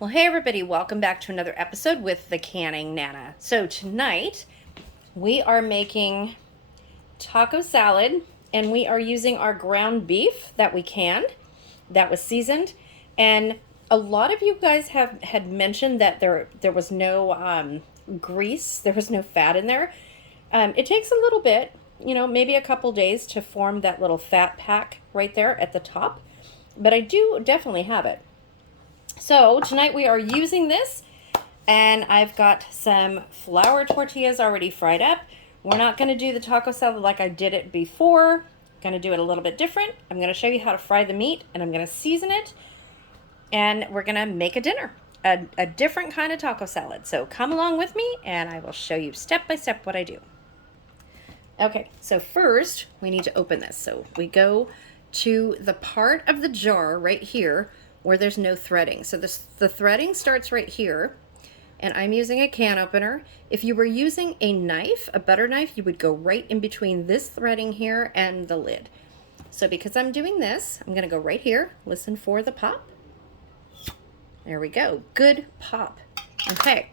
Well, hey everybody, welcome back to another episode with the Canning Nana. So tonight we are making taco salad and we are using our ground beef that we canned, that was seasoned. And a lot of you guys had mentioned that there was no grease, there was no fat in there. It takes a little bit, maybe a couple days to form that little fat pack right there at the top, but I do definitely have it. So tonight we are using this, and I've got some flour tortillas already fried up. We're not going to do the taco salad like I did it before. I'm going to do it a little bit different. I'm going to show you how to fry the meat, and I'm going to season it, and we're going to make a dinner, a different kind of taco salad. So come along with me, and I will show you step by step what I do. Okay, so first we need to open this. So we go to the part of the jar right here where there's no threading. So the threading starts right here, and I'm using a can opener. If you were using a knife, a butter knife, you would go right in between this threading here and the lid. So because I'm doing this, I'm gonna go right here. Listen for the pop. There we go, good pop. Okay,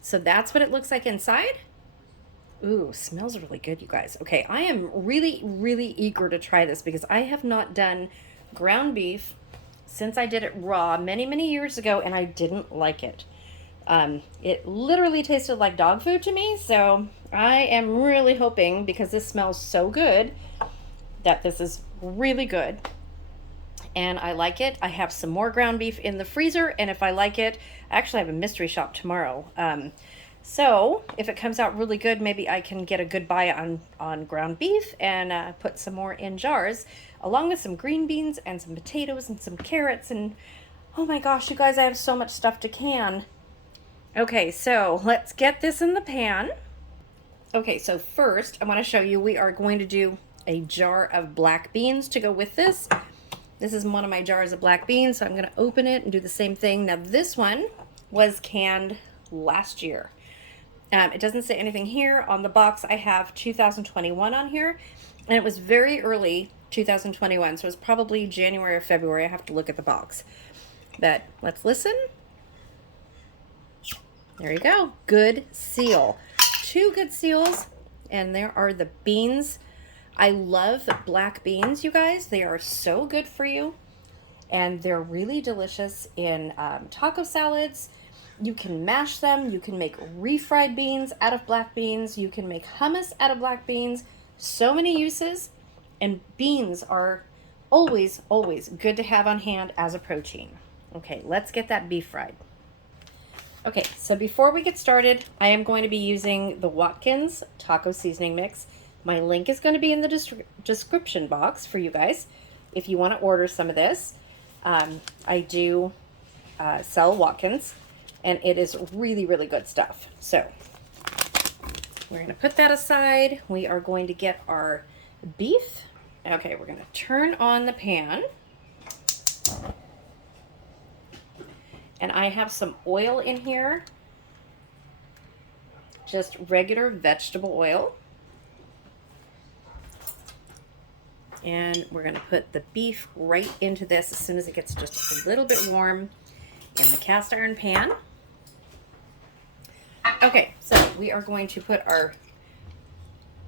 so that's what it looks like inside. Ooh, smells really good, you guys. Okay, I am really, really eager to try this because I have not done ground beef since I did it raw many, many years ago, and I didn't like it. It literally tasted like dog food to me, so I am really hoping, because this smells so good, that this is really good. And I like it. I have some more ground beef in the freezer, and if I like it, I actually have a mystery shop tomorrow. So if it comes out really good, maybe I can get a good buy on ground beef and put some more in jars, along with some green beans and some potatoes and some carrots. And oh my gosh, you guys, I have so much stuff to can. Okay, so let's get this in the pan. Okay, so first I want to show you, we are going to do a jar of black beans to go with this. This is one of my jars of black beans, so I'm going to open it and do the same thing. Now this one was canned last year. It doesn't say anything here on the box. I have 2021 on here, and it was very early 2021, so it was probably January or February. I have to look at the box. But let's listen. There you go. Good seal. 2 good seals, and there are the beans. I love black beans, you guys. They are so good for you, and they're really delicious in taco salads. You can mash them, you can make refried beans out of black beans, you can make hummus out of black beans. So many uses, and beans are always, always good to have on hand as a protein. Okay, let's get that beef fried. Okay, so before we get started, I am going to be using the Watkins Taco Seasoning Mix. My link is going to be in the description box for you guys if you want to order some of this. I do sell Watkins, and it is really, really good stuff. So we're going to put that aside. We are going to get our beef. Okay, we're going to turn on the pan. And I have some oil in here, just regular vegetable oil. And we're going to put the beef right into this as soon as it gets just a little bit warm in the cast iron pan. Okay, so we are going to put our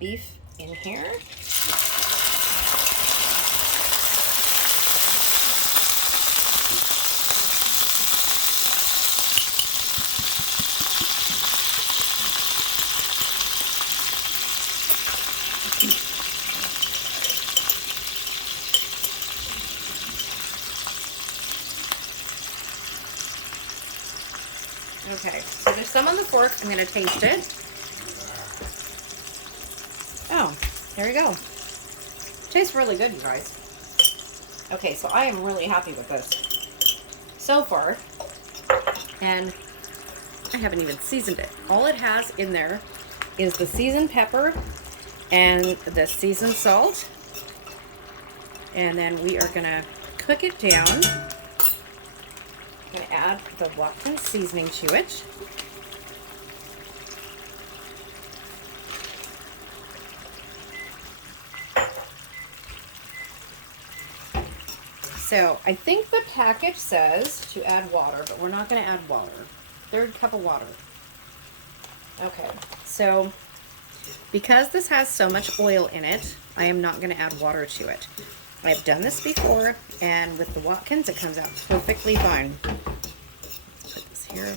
beef in here. Okay, so there's some on the fork. I'm going to taste it. Oh, there you go. Tastes really good, you guys. Okay, so I am really happy with this so far. And I haven't even seasoned it. All it has in there is the seasoned pepper and the seasoned salt. And then we are going to cook it down. I'm going to add the Watkins seasoning to it. So I think the package says to add water, but we're not going to add water. 1/3 cup of water. Okay, so because this has so much oil in it, I am not going to add water to it. I've done this before, and with the Watkins, it comes out perfectly fine. Let's put this here.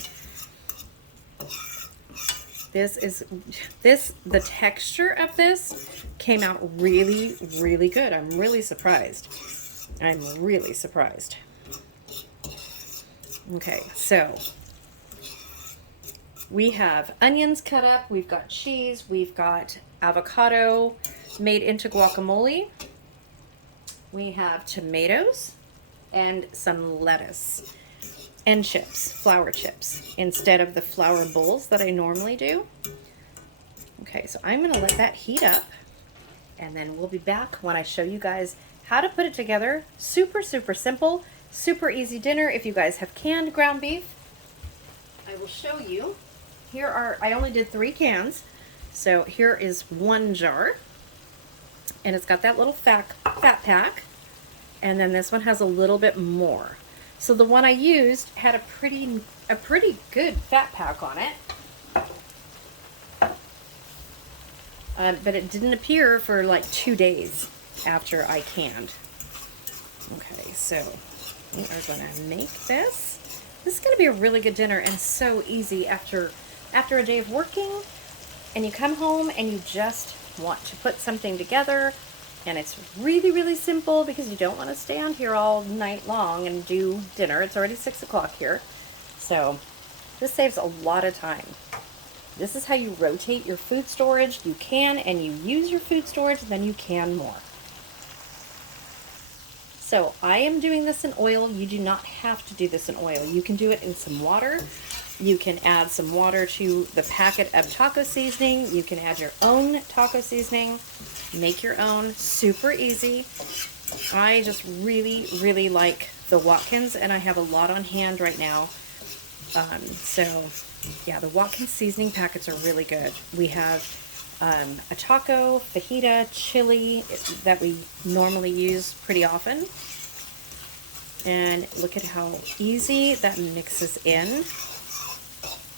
The texture of this came out really, really good. I'm really surprised. I'm really surprised. Okay, so we have onions cut up, we've got cheese, we've got avocado made into guacamole, we have tomatoes and some lettuce and chips, flour chips, instead of the flour bowls that I normally do. Okay, so I'm gonna let that heat up, and then we'll be back when I show you guys how to put it together. Super, super simple, super easy dinner. If you guys have canned ground beef, I will show you. Here are, I only did 3 cans, so here is 1 jar, and it's got that little fat pack, and then this one has a little bit more. So the one I used had a pretty good fat pack on it, but it didn't appear for like 2 days after I canned. Okay, so we are gonna make this. This is gonna be a really good dinner and so easy after a day of working, and you come home and you just want to put something together, and it's really, really simple because you don't want to stand here all night long and do dinner. It's already 6 o'clock here, so this saves a lot of time. This is how you rotate your food storage. You can, and you use your food storage, then you can more. So I am doing this in oil. You do not have to do this in oil. You can do it in some water. You can add some water to the packet of taco seasoning. You can add your own taco seasoning. Make your own. Super easy. I just really, really like the Watkins, and I have a lot on hand right now. So yeah, the Watkins seasoning packets are really good. We have a taco, fajita, chili that we normally use pretty often. And look at how easy that mixes in.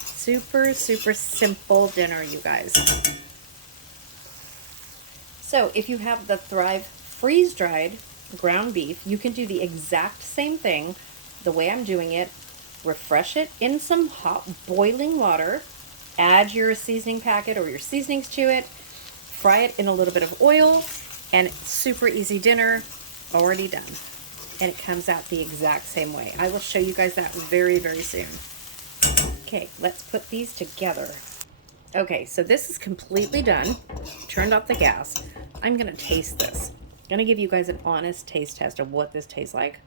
Super, super simple dinner, you guys. So if you have the Thrive freeze-dried ground beef, you can do the exact same thing the way I'm doing it. Refresh it in some hot boiling water, add your seasoning packet or your seasonings to it, fry it in a little bit of oil, and super easy dinner, already done. And it comes out the exact same way. I will show you guys that very, very soon. Okay, let's put these together. Okay, so this is completely done. Turned off the gas. I'm gonna taste this. I'm gonna give you guys an honest taste test of what this tastes like.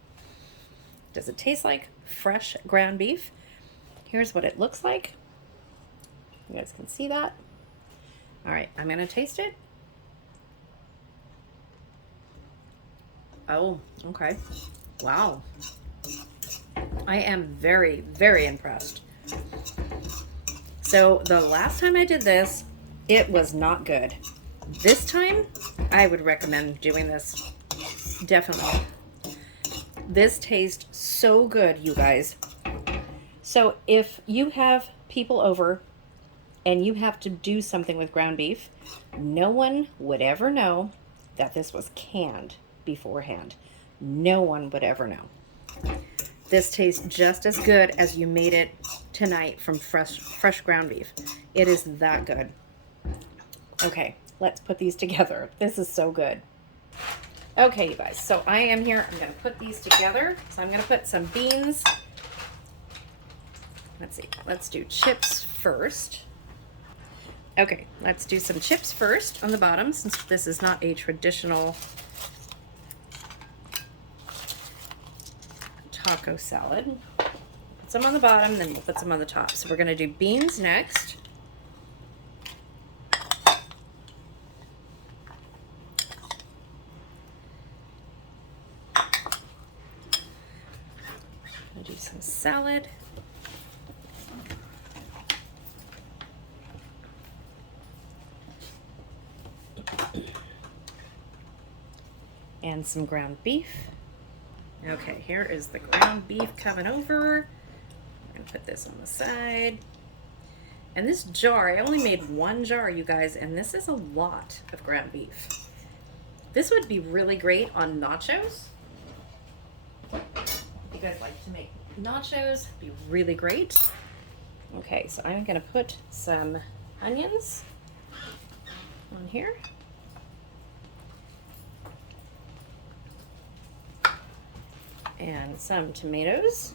Does it taste like fresh ground beef? Here's what it looks like. You guys can see that. All right, I'm gonna taste it. Oh, okay. Wow. I am very, very impressed. So the last time I did this, it was not good. This time, I would recommend doing this. Definitely. This tastes so good, you guys. So if you have people over and you have to do something with ground beef, no one would ever know that this was canned beforehand. No one would ever know. This tastes just as good as you made it tonight from fresh ground beef. It is that good. Okay, let's put these together. This is so good. Okay, you guys, so I am here. I'm going to put these together. So I'm going to put some beans. Let's see. Let's do chips first. Okay, let's do some chips first on the bottom, since this is not a traditional taco salad. Put some on the bottom, then we'll put some on the top. So we're going to do beans next. I'll do some salad. And some ground beef. Okay, here is the ground beef coming over. I'm gonna put this on the side. And this jar, I only made one jar, you guys, and this is a lot of ground beef. This would be really great on nachos. If you guys like to make nachos, it'd be really great. Okay, so I'm gonna put some onions on here. And some tomatoes.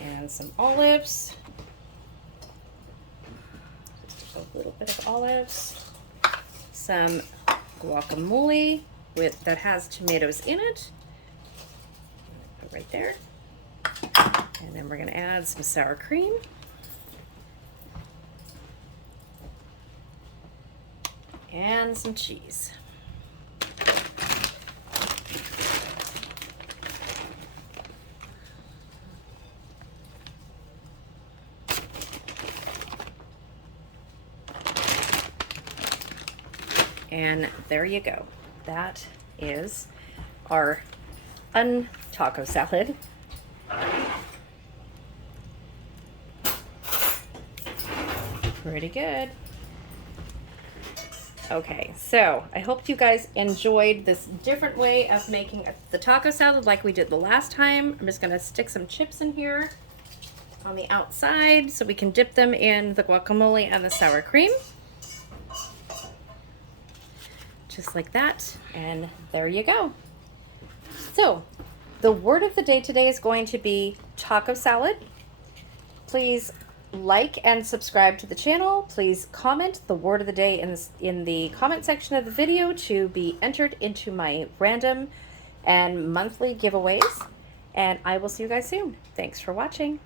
And some olives. Just a little bit of olives. Some guacamole that has tomatoes in it. Put right there. And then we're going to add some sour cream. And some cheese. And there you go. That is our taco salad. Pretty good. Okay, so I hope you guys enjoyed this different way of making the taco salad like we did the last time. I'm just gonna stick some chips in here on the outside so we can dip them in the guacamole and the sour cream. Just like that, and there you go. So, the word of the day today is going to be taco salad. Please like and subscribe to the channel. Please comment the word of the day in the comment section of the video to be entered into my random and monthly giveaways. And I will see you guys soon. Thanks for watching.